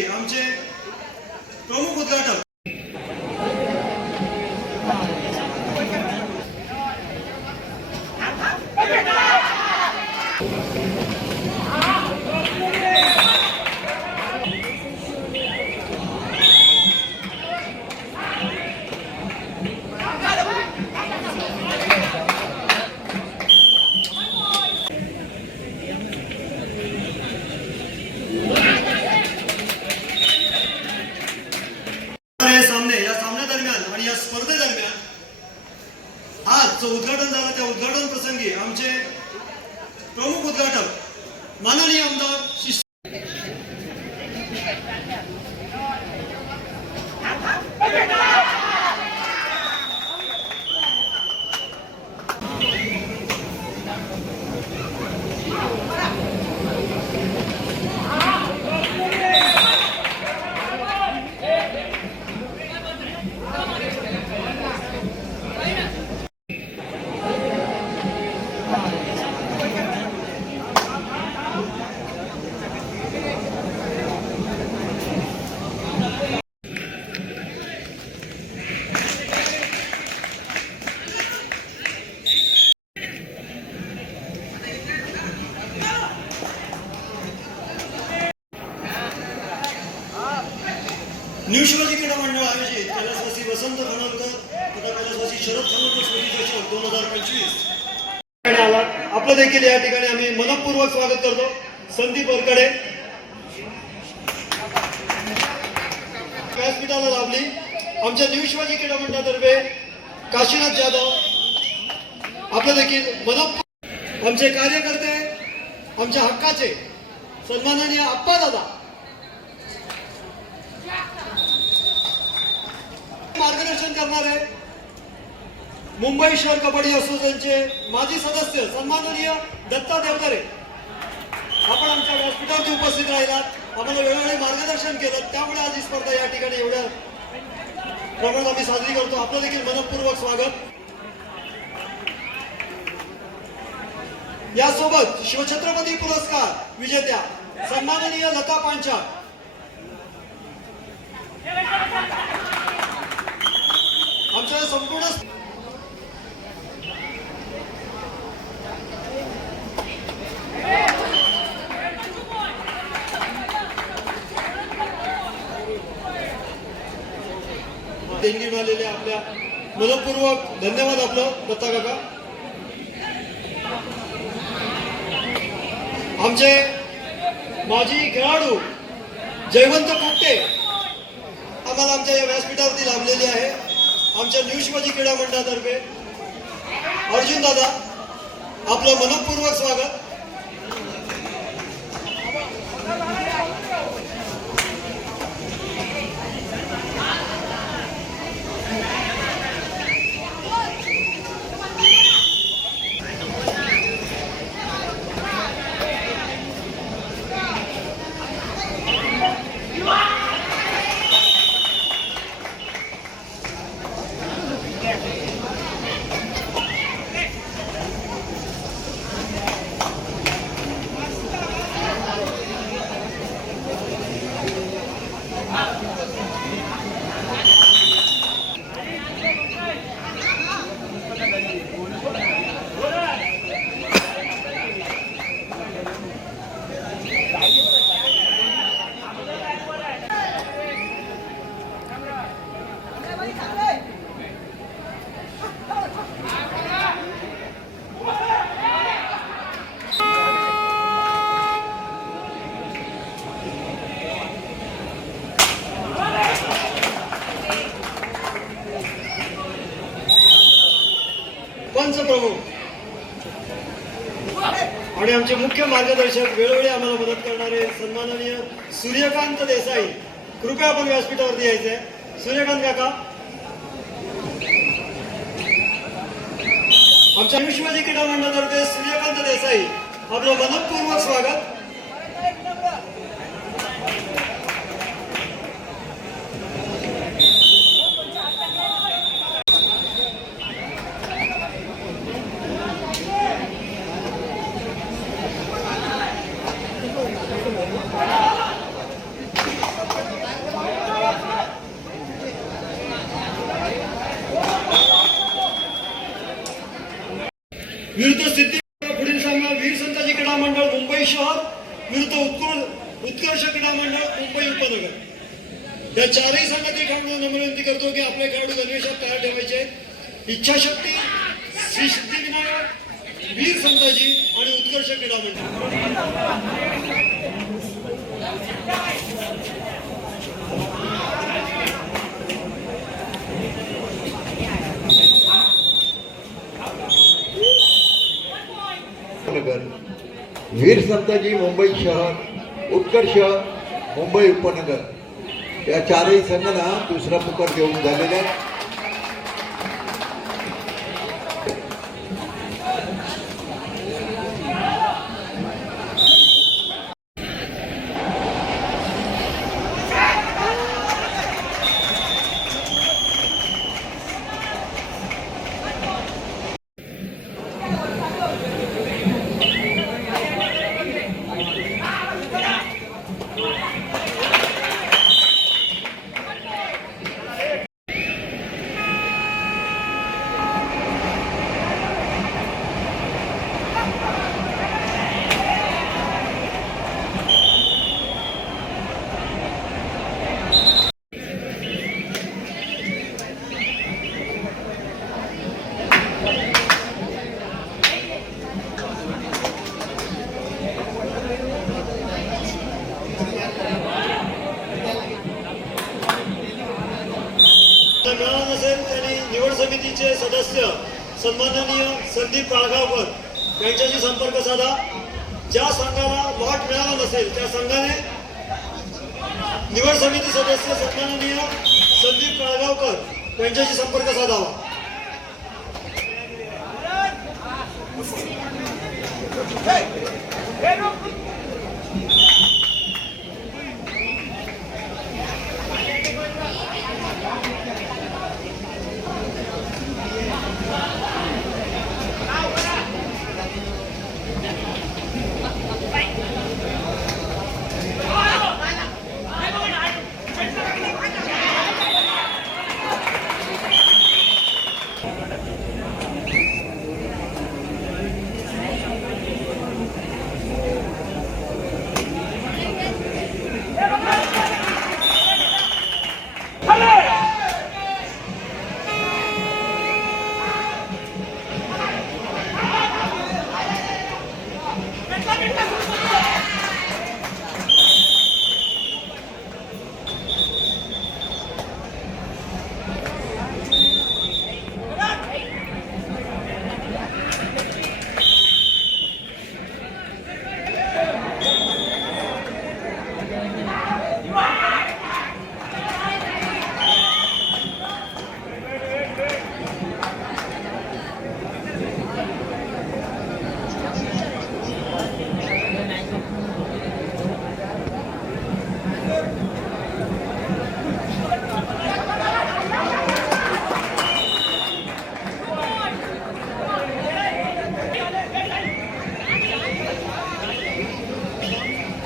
प्रसंगी आमचे प्रमुख उद्घाटक स्पर्धेदरम्यान आज जो उद्घाटन झालं त्या उद्घाटन प्रसंगी आमचे प्रमुख उद्घाटक माननीय आमदार न्यू शिवाजी क्रीडा मंडळ आयोजित कैलासवासी वसंत खानोलकर तथा कैलासवासी शरद खानोलकर स्मृती चषक 2025 आला. आपलं देखील या ठिकाणी आम्ही मनपूर्वक स्वागत करतो. संदीप वरकडे व्यासपीठाला लाभली. आमच्या न्यू शिवाजी क्रीडा मंडळातर्फे काशीनाथ जाधव आपलं देखील मनपूर्वक. आमचे कार्यकर्ते आमच्या हक्काचे सन्माननीय आप्पा दादा मार्गदर्शन करणारे मुंबई शहर कबड्डी असोसिएशनचे माजी सदस्य सन्माननीय दत्ता देवधरे आपण आमच्या व्यासपीठावरती उपस्थित राहिलात. आम्हाला वेळोवेळी मार्गदर्शन केलं, त्यामुळे आज ही स्पर्धा या ठिकाणी एवढ्या प्रमाणात आम्ही साजरी करतो. आपलं देखील मनपूर्वक स्वागत. यासोबत शिवछत्रपती पुरस्कार विजेत्या सन्माननीय लता पांचाळ आमच्या संपूर्ण देणगी मिळालेले आपल्या मनपूर्वक धन्यवाद. आपलं दत्ता काका. आमचे माजी खेळाडू जयवंत कुट्टे आम्हाला आमच्या या व्यासपीठावरती लाभलेले आहे. आमच्या न्यू शिवाजी क्रीडा मंडळातर्फे अर्जुन दादा आपलं मनपूर्वक स्वागत. पंचप्रमुख आणि आमचे मुख्य मार्गदर्शक वेळोवेळी आम्हाला मदत करणारे सन्माननीय सूर्यकांत देसाई, कृपया आपण व्यासपीठावरती यायचंय. सूर्यकांत काका आमच्या शिवाजी क्रीडा मंडळातर्फे सूर्यकांत देसाई आपलं मनपूर्वक स्वागत. विरुद्ध सिद्धी. पुढील सामना वीर संताजी क्रीडा मंडळ मुंबई शहर विरुद्ध उत्कर्ष क्रीडा मंडळ मुंबई उपनगर. या चारही संघातील खेळाडूंना विनंती करतो की आपले खेळाडू गणवेशात तयार ठेवायचे. इच्छाशक्ती, श्री सिद्धिविनायक, वीर संताजी आणि उत्कर्ष क्रीडा मंडळ. वीर संताजी मुंबई शहर, उत्कर्ष मुंबई उपनगर या चारही संघांना दुसरा पुकार घेऊन झालेला आहे. मिळाला नसेल त्यांनी निवड समितीचे सदस्य सन्माननीय संदीप पाळगावकर यांच्याशी संपर्क साधा. ज्या संघाला लॉट मिळाला नसेल त्या संघाने निवड समिती सदस्य सन्माननीय संदीप पाळगावकर यांच्याशी संपर्क साधावा.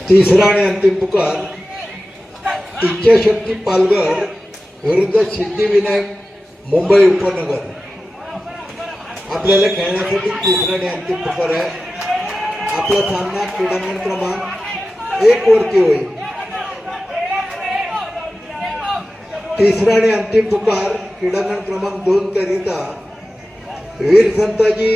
तिसरा आणि अंतिम पुकार इच्छाशक्ती पालघर विरुद्ध सिद्धिविनायक मुंबई उपनगर. आपल्याला खेळण्यासाठी तिसरा आणि अंतिम पुकार आहे. आपला सामना क्रीडांगण क्रमांक 1 वरती होईल. तिसरा आणि अंतिम पुकार क्रीडांगण क्रमांक 2 करिता वीर संताजी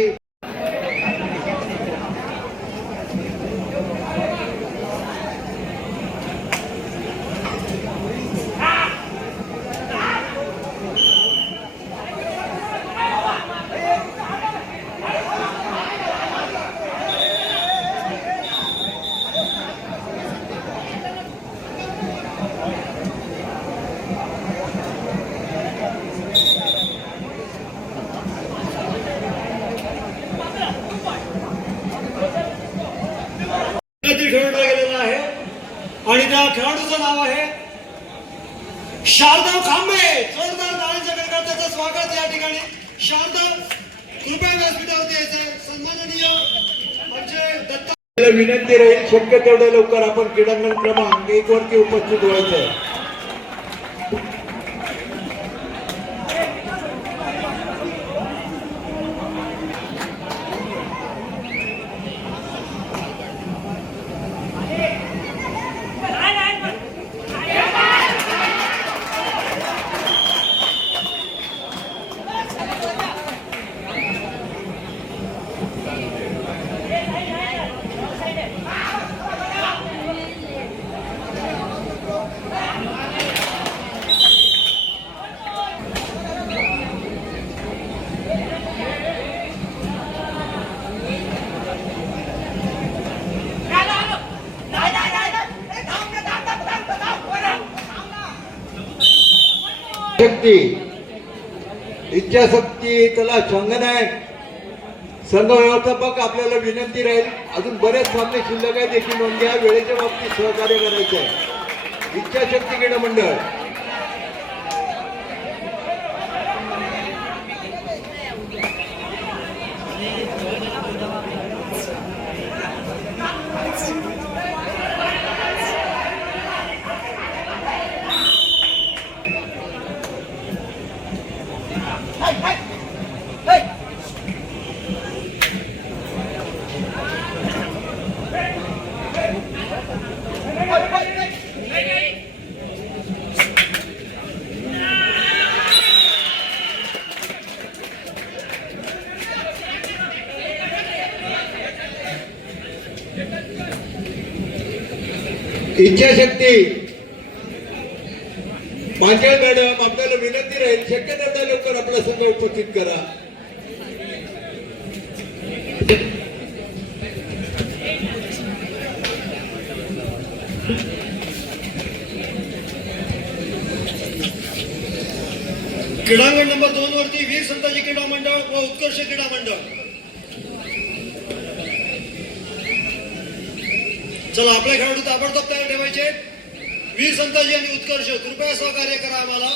खेळवला गेलेला आहे आणि त्या खेळाडूचं नाव आहे शारदा खांबे. जोरदार टाळ्यांच्या गजरात त्याचं स्वागत या ठिकाणी. शारदा, कृपया व्यासपीठावरती यायचंय. सन्माननीय आमचे दत्ता विनंती राहील शक्य तेवढ्या लवकर आपण क्रीडांगण क्रमांक 1 वरती उपस्थित व्हायचंय. इच्छाशक्ती त्याला संघ नाही. संघ व्यवस्थापक आपल्याला विनंती राहील, अजून बरेच सामने शिल्लक आहेत, देखील नोंद घ्या. वेळेच्या बाबतीत सहकार्य करायचं आहे. इच्छाशक्ती क्रीडा मंडळ. इच्छाशक्ती पांचाळ मॅडम, आपल्याला विनंती राहील, शक्य तेवढ्या लवकर आपला संघ उपस्थित करा. क्रीडांगण नंबर 2 वरती वीर संताजी क्रीडा मंडळ व उत्कर्ष क्रीडा मंडळ. चला, आपले खेळाडू ताबडतोब तयार ठेवायचे. वीर संताजी आणि उत्कर्ष, कृपया सहकार्य करा आम्हाला.